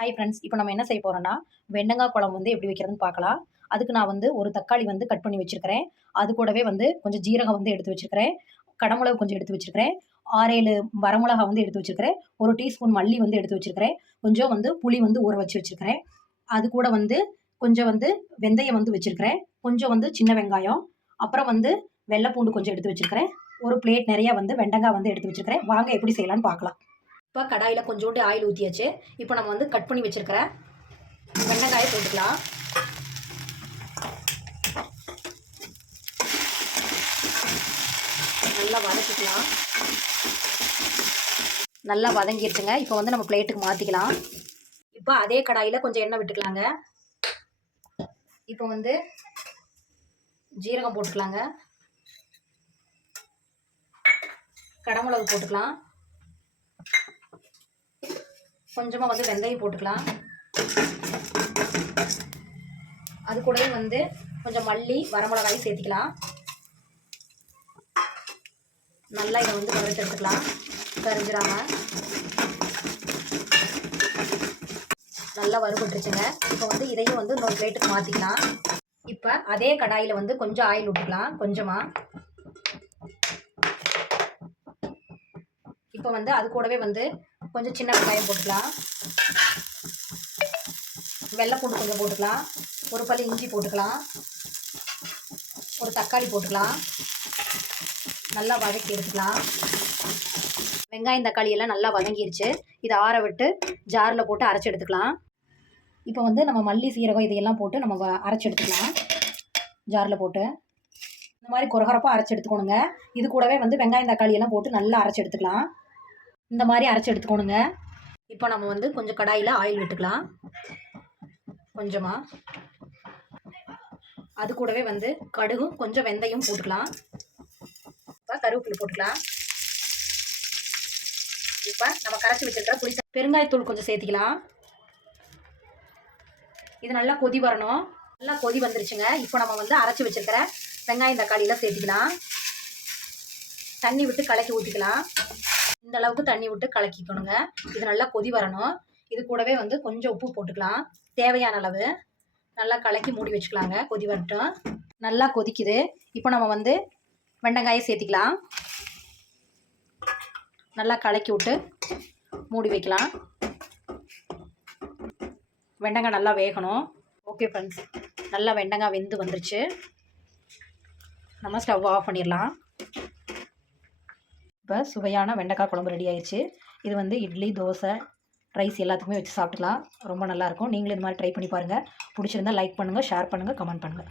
Hi friends, இப்போ நம்ம என்ன செய்ய போறோம்னா, வெண்டங்காய் குழம்பு வந்து எப்படி வைக்கிறதுன்னு பார்க்கலாம். அதுக்கு நான் வந்து ஒரு தக்காளி வந்து கட் பண்ணி வச்சிருக்கிறேன். அது கூடவே வந்து கொஞ்சம் ஜீரகம் வந்து எடுத்து வச்சிருக்கிறேன். கடமிளகு கொஞ்சம் எடுத்து வச்சிருக்கிறேன். 6, 7 வரமிளகா வந்து எடுத்து வச்சிருக்கிறேன். 1 டீஸ்பூன் மல்லி வந்து எடுத்து வச்சிருக்கிறேன். கொஞ்சம் வந்து புளி வந்து ஊற வச்சு வச்சிருக்கிறேன். அது கூட வந்து கொஞ்சம் வந்து வெந்தயம் வந்து வச்சிருக்கிறேன். கொஞ்சம் வந்து சின்ன வெங்காயம், அப்புறம் வந்து வெள்ளை பூண்டு கொஞ்சம் எடுத்து வச்சிருக்கிறேன். ஒரு பிளேட் நிறைய வந்து வெண்டங்காய் வந்து எடுத்து வச்சிருக்கிறேன். வாங்க எப்படி செய்யலாம்னு பார்க்கலாம். இப்போ கடாயில் கொஞ்சோண்டு ஆயில் ஊற்றியாச்சு. இப்போ நம்ம வந்து கட் பண்ணி வச்சிருக்கிற வெண்டைக்காயை போட்டுக்கலாம். நல்லா வதக்கிக்கலாம். நல்லா வதங்கிடுச்சுங்க. இப்போ வந்து நம்ம பிளேட்டுக்கு மாற்றிக்கலாம். இப்போ அதே கடாயில் கொஞ்சம் எண்ணெய் விட்டுக்கலாங்க. இப்போ வந்து ஜீரகம் போட்டுக்கலாங்க. கடமிளகு போட்டுக்கலாம். கொஞ்சமாக வந்து வெந்தயம் போட்டுக்கலாம். அது கூடவே வந்து கொஞ்சம் மல்லி வரமிளகாயும் சேர்த்துக்கலாம். நல்லா இதை வந்து வறுத்து எடுத்துக்கலாம். கரிஞ்சிடாம நல்லா வறுபட்டுருச்சுங்க. இப்போ வந்து இதையும் வந்து இன்னொரு பிளேட்டுக்கு மாற்றிக்கலாம். இப்போ அதே கடாயில் வந்து கொஞ்சம் ஆயில் விட்டுக்கலாம். கொஞ்சமாக இப்போ வந்து அது கூடவே வந்து கொஞ்சம் சின்ன வெங்காயம் போட்டுக்கலாம். வெள்ளை பூண்டு கொஞ்சம் போட்டுக்கலாம். ஒரு பல்லு இஞ்சி போட்டுக்கலாம். ஒரு தக்காளி போட்டுக்கலாம். நல்லா வதக்கி எடுத்துக்கலாம். வெங்காயம் தக்காளி எல்லாம் நல்லா வதங்கிருச்சு. இதை ஆற விட்டு ஜாரில் போட்டு அரைச்சி எடுத்துக்கலாம். இப்போ வந்து நம்ம மல்லி சீரகம் இதையெல்லாம் போட்டு நம்ம அரைச்சி எடுத்துக்கலாம். ஜாரில் போட்டு இந்த மாதிரி கொரகொரப்பாக அரைச்சி எடுத்துக்கணுங்க. இது கூடவே வந்து வெங்காயம் தக்காளி எல்லாம் போட்டு நல்லா அரைச்சி எடுத்துக்கலாம். இந்த மாதிரி அரைச்சி எடுத்துக்கணுங்க. இப்போ நம்ம வந்து கொஞ்சம் கடாயில் ஆயில் விட்டுக்கலாம். கொஞ்சமாக அது கூடவே வந்து கடுகும் கொஞ்சம் வெந்தயம் போட்டுக்கலாம். இப்போ கருவேப்பிலை போட்டுக்கலாம். இப்போ நம்ம கரைச்சி வச்சிருக்கிற புளி பெருங்காயத்தூள் கொஞ்சம் சேர்த்திக்கலாம். இது நல்லா கொதி வரணும். நல்லா கொதி வந்துருச்சுங்க. இப்போ நம்ம வந்து அரைச்சி வச்சிருக்கிற வெங்காயம் தக்காளியெல்லாம் சேர்த்திக்கலாம். தண்ணி விட்டு கலக்கி ஊற்றிக்கலாம். இந்த அளவுக்கு தண்ணி விட்டு கலக்கிக்கணுங்க. இது நல்லா கொதி வரணும். இது கூடவே வந்து கொஞ்சம் உப்பு போட்டுக்கலாம். தேவையான அளவு நல்லா கலக்கி மூடி வச்சுக்கலாங்க. கொதி வரட்டும். நல்லா கொதிக்குது. இப்போ நம்ம வந்து வெண்டைக்காயை சேர்த்திக்கலாம். நல்லா கலக்கி விட்டு மூடி வைக்கலாம். வெண்டைக்காய் நல்லா வேகணும். ஓகே ஃப்ரெண்ட்ஸ், நல்லா வெண்டைக்காய் வெந்து வந்துருச்சு. நம்ம ஸ்டவ் ஆஃப் பண்ணிடலாம். இப்போ சுவையான வெண்டைக்காய் குழம்பு ரெடி ஆயிடுச்சு. இது வந்து இட்லி, தோசை, ரைஸ் எல்லாத்துக்குமே வச்சு சாப்பிட்டுக்கலாம். ரொம்ப நல்லாயிருக்கும். நீங்களும் இது மாதிரி ட்ரை பண்ணி பாருங்கள். பிடிச்சிருந்தா லைக் பண்ணுங்கள், ஷேர் பண்ணுங்கள், கமெண்ட் பண்ணுங்கள்.